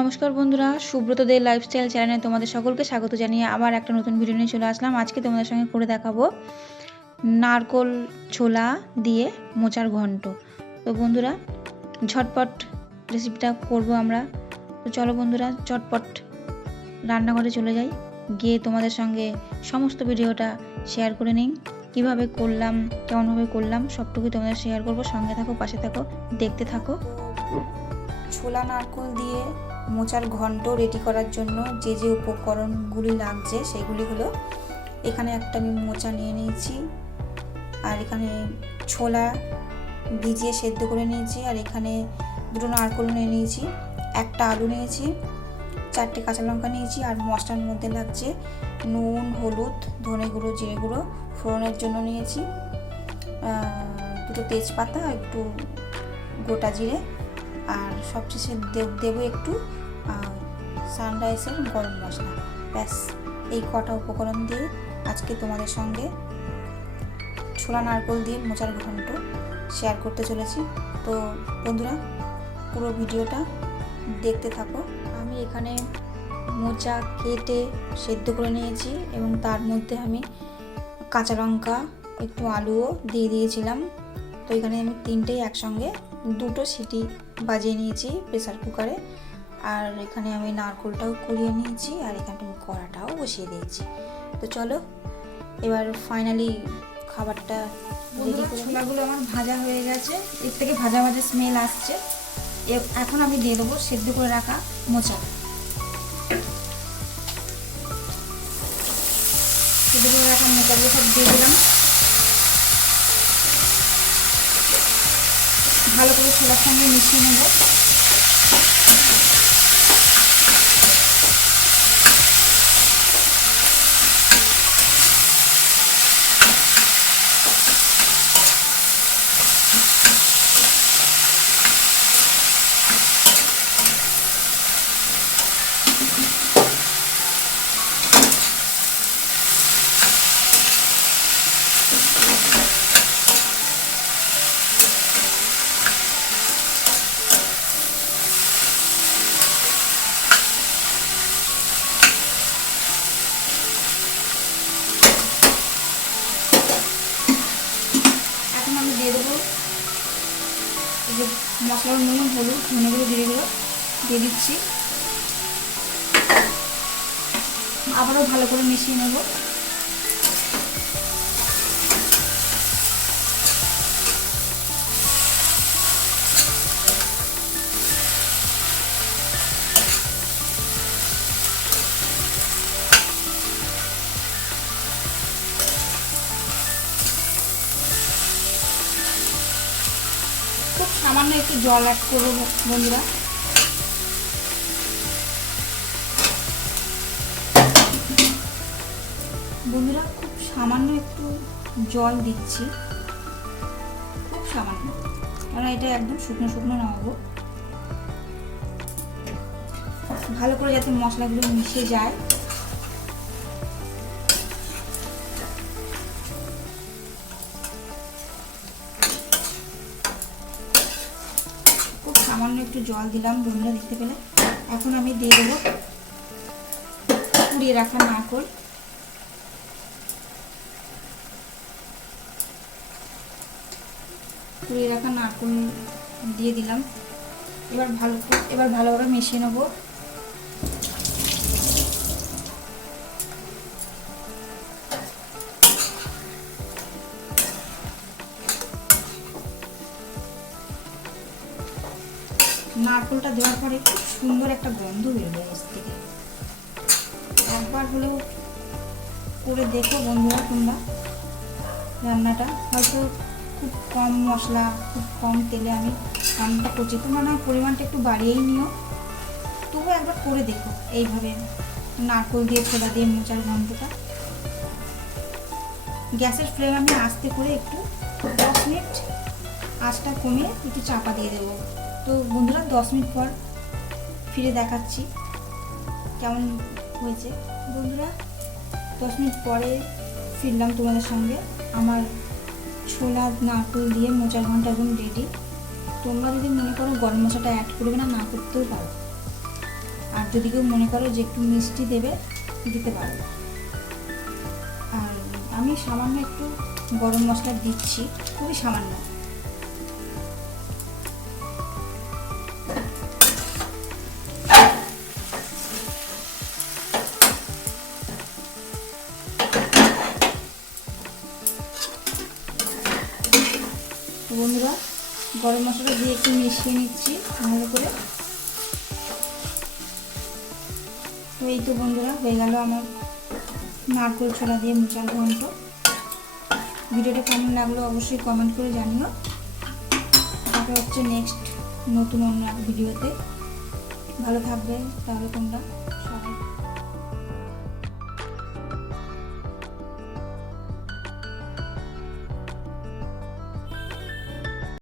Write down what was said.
নমস্কার বন্ধুরা, সুব্রত দে লাইফস্টাইল চ্যানেলে তোমাদের সকলকে স্বাগত জানিয়ে আবার একটা নতুন ভিডিও নিয়ে চলে আসলাম। আজকে তোমাদের সঙ্গে করে দেখাবো নারকোল ছোলা দিয়ে মোচার ঘন্ট। তো বন্ধুরা, ঝটপট রেসিপিটা করব আমরা। তো চলো বন্ধুরা, চটপট রান্নাঘরে চলে যাই। গিয়ে তোমাদের সঙ্গে সমস্ত ভিডিওটা শেয়ার করে নিই। কীভাবে করলাম, কেমনভাবে করলাম সবটুকুই তোমাদের শেয়ার করব। সঙ্গে থাকো, পাশে থাকো, দেখতে থাকো। ছোলা নারকোল দিয়ে মোচার ঘন্ট রেডি করার জন্য যে যে উপকরণগুলি লাগছে সেগুলি হলো, এখানে একটা আমি মোচা নিয়ে নিয়েছি, আর এখানে ছোলা ভিজিয়ে সেদ্ধ করে নিয়েছি, আর এখানে দুটো নারকোল নিয়ে নিয়েছি, একটা আলু নিয়েছি, চারটে কাঁচা লঙ্কা নিয়েছি, আর মশলার মধ্যে লাগছে নুন, হলুদ, ধনে গুঁড়ো, জিরে গুঁড়ো ফোড়নের জন্য নিয়েছি। দুটো তেজপাতা, একটু গোটা জিরে আর সবশেষে দেবো একটু সানরাইসের গরম মশলা। ব্যাস, এই কটা উপকরণ দিয়ে আজকে তোমাদের সঙ্গে ছোলা নারকোল দিয়ে মোচার ঘন্ট শেয়ার করতে চলেছি। তো বন্ধুরা, পুরো ভিডিওটা দেখতে থাকো। আমি এখানে মোচা কেটে সেদ্ধ করে নিয়েছি এবং তার মধ্যে আমি কাঁচা লঙ্কা, একটু আলুও দিয়ে দিয়েছিলাম। তো এখানে আমি তিনটেই একসঙ্গে, দুটো সিটি বাজিয়ে নিয়েছি প্রেসার কুকারে। আর এখানে আমি নারকোলটাও কুড়িয়ে নিয়েছি আর এখানে আমি কড়াটাও বসিয়ে দিয়েছি। তো চলো এবার ফাইনালি খাবারটা রেডি ছোলাগুলো আমার ভাজা হয়ে গেছে। এর থেকে ভাজা ভাজা স্মেল আসছে। এখন আমি দিয়ে দেবো সেদ্ধ করে রাখা মোচা। সেদ্ধ করে রাখা মোচাগুলো সব দিয়ে দিলাম। ভালো করে ছোলার সঙ্গে মিশিয়ে নেব এখন আমি দিয়ে দেবো এই যে মশলার নুন হলুদ ধনেগুলো জিরেগুলো দিয়ে দিচ্ছি। আবারও ভালো করে মিশিয়ে নেব। সামান্য একটু জল অ্যাড করব বন্ধুরা। বন্ধুরা, খুব সামান্য একটু জল দিচ্ছি। খুব সামান্য। কারণ এটা একদম শুকনো শুকনো নামাবো ভালো করে যাতে মশলাগুলো মিশে যায়। সামান্য একটু জল দিলাম, বন্ধুরা দেখতে পেলে? এখন আমি দিয়ে দেবো পুড়িয়ে রাখা নারকোল। পুড়িয়ে রাখা নারকোল দিয়ে দিলাম। এবার ভালো এবার ভালোভাবে মিশিয়ে নেব। নারকোলটা দেওয়ার পরে খুব সুন্দর একটা গন্ধ বেরোবে এর থেকে। একবার হলেও করে দেখো বন্ধুরা তোমরা রান্নাটা। হয়তো খুব কম মশলা, খুব কম তেলে আমি রান্নাটা করছি। তোমরা না পরিমাণটা একটু বাড়িয়েই নিও। তবুও একবার করে দেখো এইভাবে নারকোল দিয়ে, ছোলা দিয়ে মোচার গন্ধটা। গ্যাসের ফ্লেম আমি আস্তে করে একটু দশ মিনিট আঁচটা কমিয়ে একটু চাপা দিয়ে দেবো। তো বন্ধুরা, দশ মিনিট পর ফিরে দেখাচ্ছি কেমন হয়েছে। বন্ধুরা, দশ মিনিট পরে ফিরলাম তোমাদের সঙ্গে। আমার ছোলা নারকোল দিয়ে মোচার ঘণ্টা একদম রেডি তোমরা যদি মনে করো গরম মশলাটা অ্যাড করবে না না করতেও পারো। আর যদি কেউ মনে করো যে একটু মিষ্টি দেবে, দিতে পারো। আর আমি সামান্য একটু গরম মশলা দিচ্ছি, খুবই সামান্য। তো বন্ধুরা, গরম মশলা দিয়ে একটু মিশিয়ে নিচ্ছি, ভালো করে। তো এই তো বন্ধুরা, হয়ে গেল আমার নারকেল ছোলা দিয়ে মোচার ঘন্ট। ভিডিওটা কেমন লাগল অবশ্যই কমেন্ট করে জানিও। দেখা হচ্ছে নেক্সট নতুন অন্য ভিডিওতে। ভালো থাকবে তাহলে তোমরা